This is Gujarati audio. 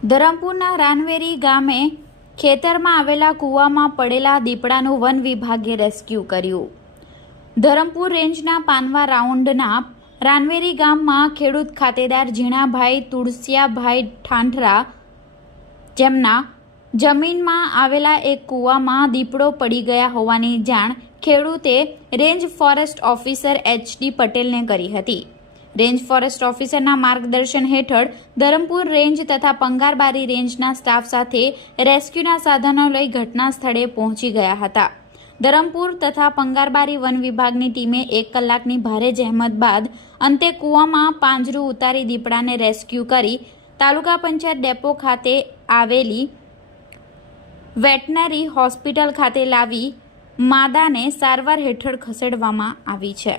ધરમપુરના રાનવેરી ગામે ખેતરમાં આવેલા કૂવામાં પડેલા દીપડાનું વન વિભાગે રેસ્ક્યુ કર્યું. ધરમપુર રેન્જના પાનવા રાઉન્ડના રાનવેરી ગામમાં ખેડૂત ખાતેદાર ઝીણાભાઈ તુળસિયાભાઈ ઠાંઠરા જેમના જમીનમાં આવેલા એક કૂવામાં દીપડો પડી ગયા હોવાની જાણ ખેડૂતે રેન્જ ફોરેસ્ટ ઓફિસર એચડી પટેલને કરી હતી. રેન્જ ફોરેસ્ટ ઓફિસરના માર્ગદર્શન હેઠળ ધરમપુર રેન્જ તથા પંગારબારી રેન્જના સ્ટાફ સાથે રેસ્ક્યુના સાધનો લઈ ઘટના સ્થળે પહોંચી ગયા હતા. ધરમપુર તથા પંગારબારી વન વિભાગની ટીમે એક કલાકની ભારે જહેમત બાદ અંતે કૂવામાં પાંજરું ઉતારી દીપડાને રેસ્ક્યુ કરી તાલુકા પંચાયત ડેપો ખાતે આવેલી વેટનરી હોસ્પિટલ ખાતે લાવી માદાને સારવાર હેઠળ ખસેડવામાં આવી છે.